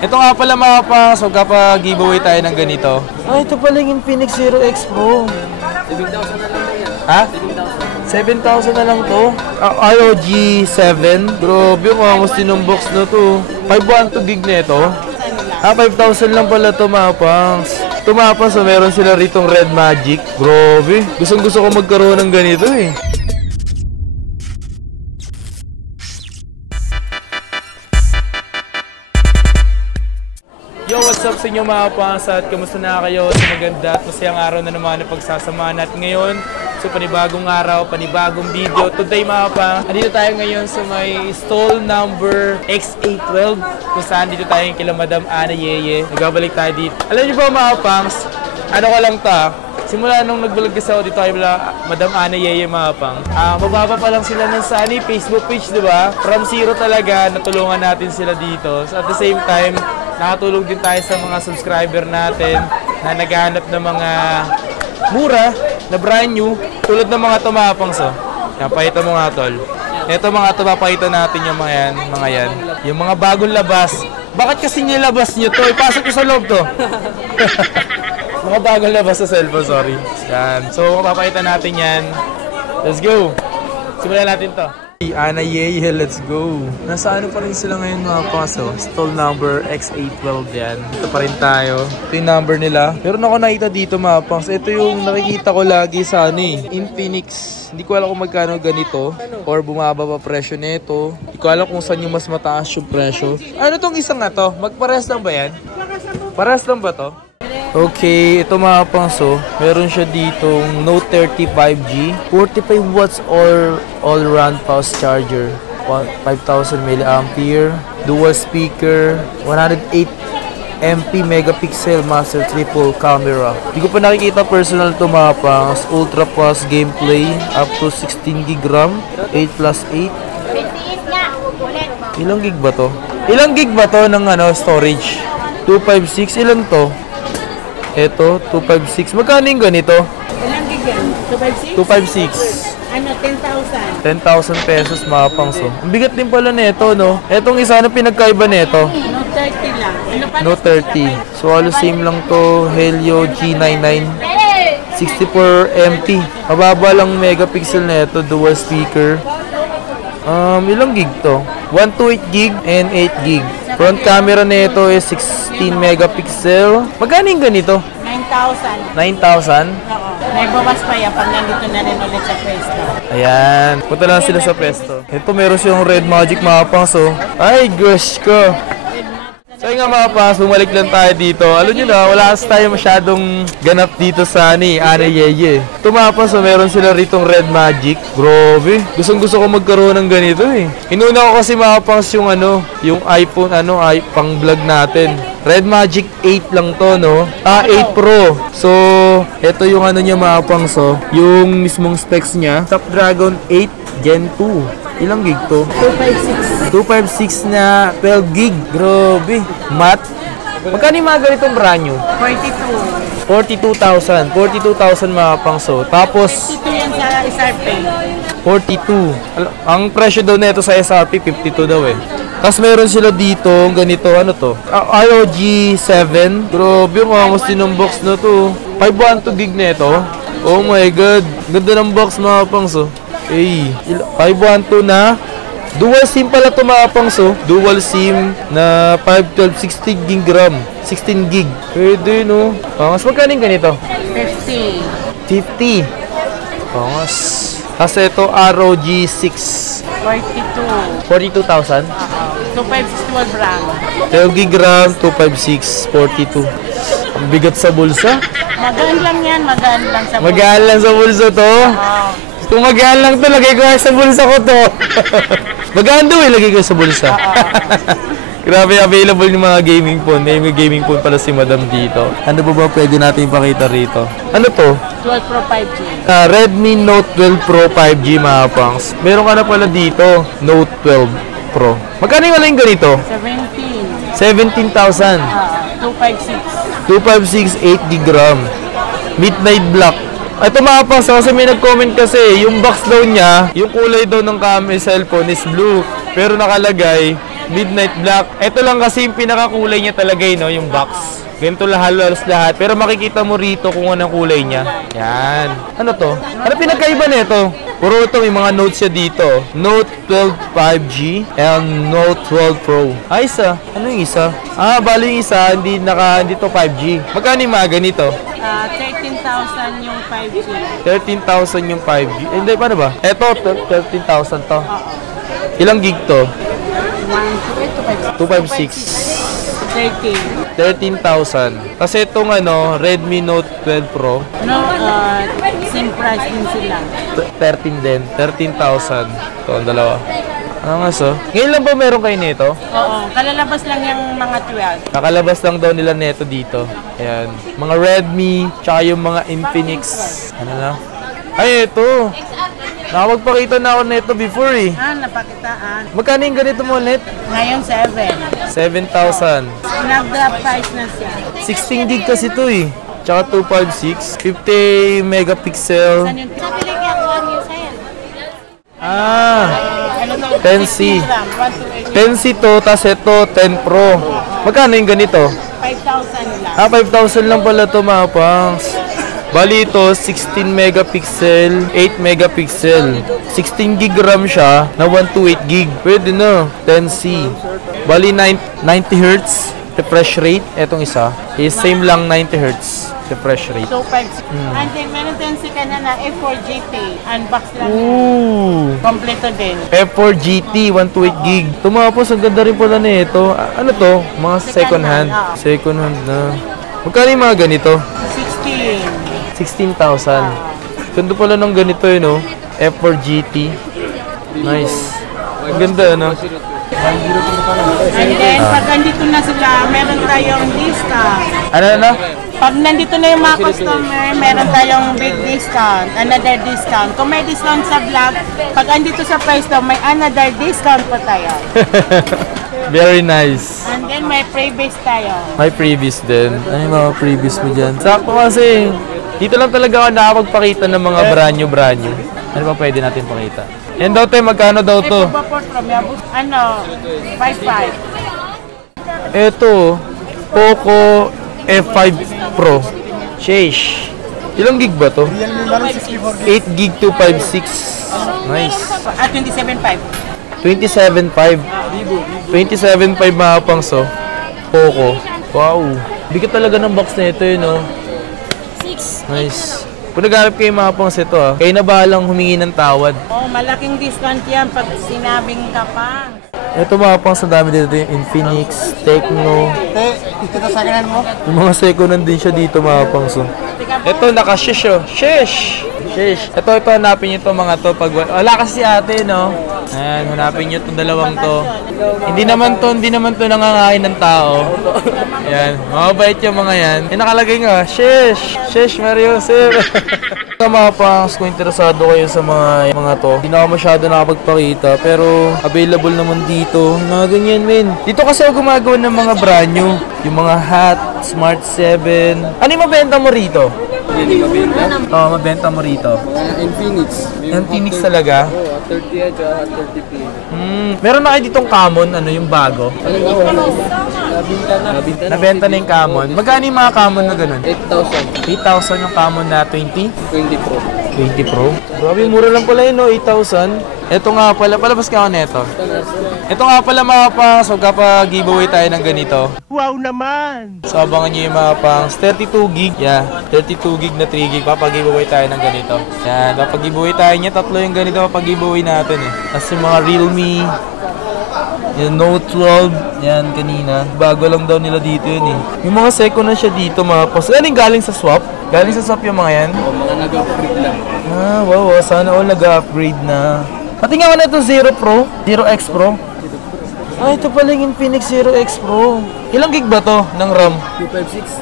Ito nga pala mga pa, so kapag-giveaway tayo ng ganito. Ay, ito pala yung Infinix Zero X Pro. 7,000 na lang yan. Ha? 7,000 na lang to. ROG 7. Grabe, mangos din ng box na to. 512 gig na ito. 5,000 lang pala to mga pangs. Ito mga pangs, so meron sila ritong Red Magic. Grabe. Gustong gusto ko magkaroon ng ganito eh. Yo, what's up sa inyo mga pangs at kamusta na kayo sa maganda at masayang araw na naman na pagsasamahan natin ngayon. So panibagong araw, panibagong video. Today mga pangs, andito tayo ngayon sa may stall number X812 kung saan dito tayo kila Madam Ana Yeye. Nagbabalik tayo dito. Alam niyo ba mga pangs, ano ko lang ta, simula nung nag-vlog kasi ako dito kay Madam Ana Yeye mga pang. Mababa pa lang sila ng Sunny Facebook page, di ba? From zero talaga, natulungan natin sila dito. So at the same time, nakatulong din tayo sa mga subscriber natin na naghahanap ng mga mura na brand new tulad ng mga tumapang. So, napakita mo nga tol. Ito mga tumapakita natin yung mga yan. Yung mga bagong labas. Bakit kasi nilabas nyo to? Ipasok ko sa loob to. Mga bagong labas sa cellphone, sorry. Yan. So, papakita natin yan. Let's go. Simulan natin to. Ana Yeye, let's go. Nasa ano pa rin sila ngayon mga paso? Stall number X812 yan. Ito pa rin tayo. Ito yung number nila. Pero ako nakita dito mga pangs. Ito yung nakikita ko lagi sa ano eh. Infinix. Hindi ko alam kung magkano ganito. Or bumaba pa presyo nito. Hindi ko alam kung saan yung mas mataas yung presyo. Ano tong isang nga to? Magpares lang ba yan? Pares lang ba to? Okay, ito mga pangso, meron siya ditong Note 30 5G, 45 watts all-round fast charger, 5,000 mAh, dual speaker, 108 MP megapixel master triple camera. Hindi ko pa nakikita personal to mga pangs, ultra fast gameplay, up to 16 GB RAM, 8+8. Ilang gig ba to? Ilang gig ba to ng storage? 256, ilan to? Ito, 256. Magkano yung ganito? Ilang gig yan? 256? 256. Ano, 10,000? 10,000 pesos mga pangso. Ang bigat din pala nito, no? Etong isa, ano pinagkaiba nito? Note 30 lang. Ano pa? Note 30. So, halos same lang to. Helio G99. 64 MP. Mababa lang megapixel na ito. Dual speaker. Ilang gig to? 128 gig and 8 gig. Front camera nito is 16 megapixel. Magkano yung ganito? 9,000. 9,000? Oo. Nagbawas pa yan pag nandito na rin ulit sa pwesto. Ayan. Punta lang sila sa pesto. Ito meron siyang Red Magic mga pangs. Ay, gosh ko. So yun nga mga pangs, bumalik lang tayo dito. Alam nyo na, wala kasi tayo masyadong ganap dito sa Ana Yeye. Ito mga pangs, meron sila ritong Red Magic. Grabe. Gustong gusto ko magkaroon ng ganito eh. Inuna ko kasi mga pangs yung yung iPhone, pang vlog natin. Red Magic 8 lang to, no? 8 Pro. So, ito yung niya mga pangs, yung mismong specs niya. Snapdragon 8 Gen 2. Ilang gig to? 256. 256 na 12 gig. Grabe. Matte. Magkano yung mga ganitong brand new? 42. 42,000. 42,000 mga pangso. Tapos, 52 yan sa SRP. 42. Ang presyo daw nito sa SRP, 52 daw eh. Tapos meron sila dito, ganito, ano to? ROG 7. Grabe, mangos din ng box na to. 512 gig na ito. Oh my god. Ganda ng box mga pangso. Hey, 512 na. Dual SIM pala ito mga pangso. Dual SIM na 512, 60 gig RAM. 16 gig. Pwede no. Pangas, magkano yung ganito? 50. 50. Pangas. Kasi ito ROG 6. 42. 42,000. 256 dual brand. 12 gig RAM, 256, 42. Ang bigat sa bulsa. Magaan lang yan, magaan lang sa Magaan lang sa bulsa to. Kung magaan lang to, lagay ko sa bulsa ko to. Magaan daw lagay ko sa bulsa. Grabe, available yung mga gaming phone. May gaming phone pala si Madam dito. Ano ba pwede natin ipakita rito? Ano to? 12 Pro 5G. Redmi Note 12 Pro 5G mga pangs. Meron ka na pala dito, Note 12 Pro. Magkano yung ganito? 17. 17,000. 256. 256, 8 gig RAM. Midnight Black. Ito mga pangs, kasi may nag-comment kasi, yung box daw niya, yung kulay daw ng cellphone is blue. Pero nakalagay, Midnight Black. Ito lang kasi yung pinakakulay niya talaga, no? Yung box. Ganito halos lahat. Pero makikita mo rito kung anong kulay niya. Yan. Ano to? Ano pinagkaiba nito? Puro ito, may mga notes siya dito. Note 12 5G and Note 12 Pro. Ay, isa. Ano yung isa? Ah, bali yung isa, hindi to 5G. Magkano yung mga ganito? 13,000 yung 5G. 13,000 yung 5G. Eh, hindi, paano ba? Ito, 13,000 to. Ilang gig to? 256. 13,000. Kasi itong Redmi Note 12 Pro, No, same price din sila. 13 din. 13,000. Ito, ang dalawa. Angas, oh. Ngayon lang ba meron kayo nito? Oo, kalalabas lang yung mga 12. Nakalabas lang daw nila neto dito. Ayan. Mga Redmi, tsaka yung mga Infinix. Ano na? Ay, ito. Nakapagpakita na ako neto before eh. Napakitaan. Magkano yung ganito mo ulit? Ngayon 7. 7,000. Nag-drop price na siya. 16 gig kasi ito eh. Tsaka 256. 50 megapixel. Saan yung pinabili kaya ko ang yung sa'yo? Ah, Ano to? 10C. 128. 10C to, tas ito 10 Pro. Magkano yung ganito? 5,000 lang. Ah, 5,000 lang pala to, mga pangs. Bali ito, 16 megapixel, 8 megapixel. 16 gig RAM siya na 128 gig. Pwede na, 10C. Bali 90 Hz refresh rate. Etong isa is same lang, 90 Hz refresh rate. So 5. And then meron din si na F4GT. Unbox lang. Ooh. Kompleto din. F4 GT, 128 gig. Tumapos, ang ganda rin pala nito. Ano to? Mga second hand. Second hand na. Magkano yung mga ganito? 16. 16,000. Ganda pala ng ganito yun, no? F4 GT. Nice. Ang ganda, no? And then, pag nandito na sila, meron tayong discount. Ano? Pag nandito na yung mga customer, meron tayong big discount, another discount. Kung may discount sa vlog, pag andito sa price daw, may another discount pa tayo. Very nice. And then, may freebies tayo. May previous din. Ay, mga previous mo dyan. Sakto kasi, dito lang talaga ako nakapagpakita ng mga brand new. Ano pa pwede natin pakita? Yan daw, te, magkano daw to? Ano, 5.5. Ito, Poco F5 Pro. Sheesh. Ilang gig ba to? 8 gig 256. Nice. At 27.5. 27.5. 27.5 mga pangso. Poco. Wow. Bigat talaga ng box na ito, yun, no? Nice. Kung naghanap kayo mga pangso ito, kayo na bahalang humingi ng tawad. Oh, malaking discount yan pag sinabing ka pa. Ito mga pangso, dami dito yung Infinix, Tecno. Ito sa kanan mo? Yung mga second hand din siya dito mga pangso. Ito, naka-shish, oh. Shish! Shish. Ito, hanapin nyo to mga to. Pag wala kasi si ate, no? Ayan, hanapin nyo itong dalawang to. Hindi naman to nangangain ng tao. Ayan, mababait yung mga yan. Eh, nakalagay nga, Shish! Shish, Mario Joseph! Sa mga pangs, kung interesado kayo sa mga to, hindi na ako masyado nakapagpakita, pero available naman dito. Mga ganyan, men. Dito kasi ako gumagawa ng mga brand new. Yung mga hat, Smart 7. Ano yung mabenta mo rito? Hindi mabenta. Oo, mabenta mo rito. Infinix. Infinix talaga? Oo, 30 at 30p. Meron na kayo ditong common, yung bago? Nabinta na. Nabenta na yung common. Magkano yung mga common na ganun? 8,000. 8,000 yung common na 20? 20 Pro. 20 Pro? Grabe, mura lang pala yun, no? 8,000. Ito nga pala, palabas ka ako neto. Ito nga pala mga pangs, kapag giveaway tayo ng ganito. Wow naman! So abangan nyo yung mga pangs, 32 gig. Yeah, 32 gig na 3 gig, papag-giveaway tayo ng ganito. Yan, papag-giveaway tayo niya, tatlo yung ganito papag-giveaway natin eh. Tapos yung mga Realme, yung Note 12, yan kanina. Bago lang daw nila dito yun eh. Yung mga second na siya dito mga pangs. Ano yung galing sa swap? Galing sa swap yung mga yan? O, mga nag-upgrade lang. Ah, wow, sana all nag-upgrade na. Pati nga na ito, Zero Pro, Zero X Pro. Ah, ito pala yung Infinix Zero X Pro. Ilang gig ba to ng RAM? 256.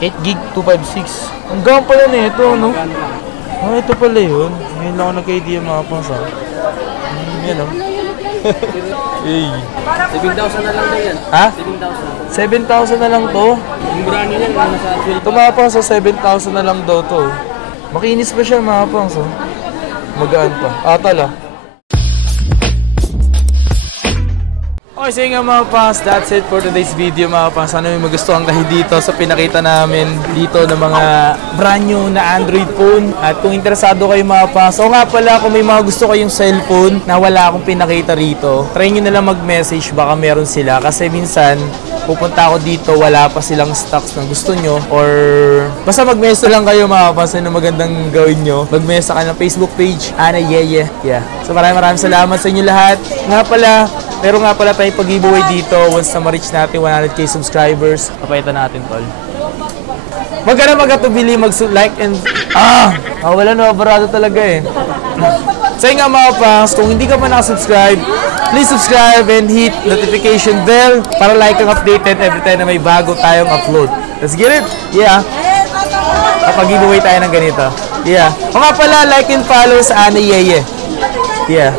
8 gig, 256. Ang gawin pala na ito, no? Ah, ito pala yun. Ngayon lang ako nagka-idea mga pansa. Yan, no? Hey. 7,000 na lang daw yan. Ha? 7,000. 7,000 na lang to? Yung brand nyo yan, nasa 12. Tumapang sa 7,000 na lang daw to. Makinis pa siya mga pansa. Magaan pa. Atal ah. Oy, Okay, so nga mga paps, that's it for today's video mga paps. Sana may magustuhan kayo dito sa pinakita namin dito ng mga brand new na Android phone. At kung interesado kayo mga paps, o nga pala kung may mga gusto kayong cellphone na wala akong pinakita rito, try nyo na lang mag-message, baka meron sila. Kasi minsan, pupunta ako dito, wala pa silang stocks na gusto nyo. Or basta mag-message lang kayo mga paps, ano magandang gawin nyo. Mag-message ka ng Facebook page, Ana Yeye. Yeah. So maraming salamat sa inyo lahat. Nga pala, meron nga pala tayong pag-giveaway dito once na ma-reach natin 100k subscribers. Papayatan natin, tol. Huwag ka na magatubili, mag-like and... wala na, barado talaga eh. So nga mga pangs, kung hindi ka pa nakasubscribe, please subscribe and hit notification bell para like kang updated every time na may bago tayong upload. Let's get it? Yeah. Kapag-giveaway tayo ng ganito. Yeah. O nga pala, like and follow sa Ana Yeye. Yeah.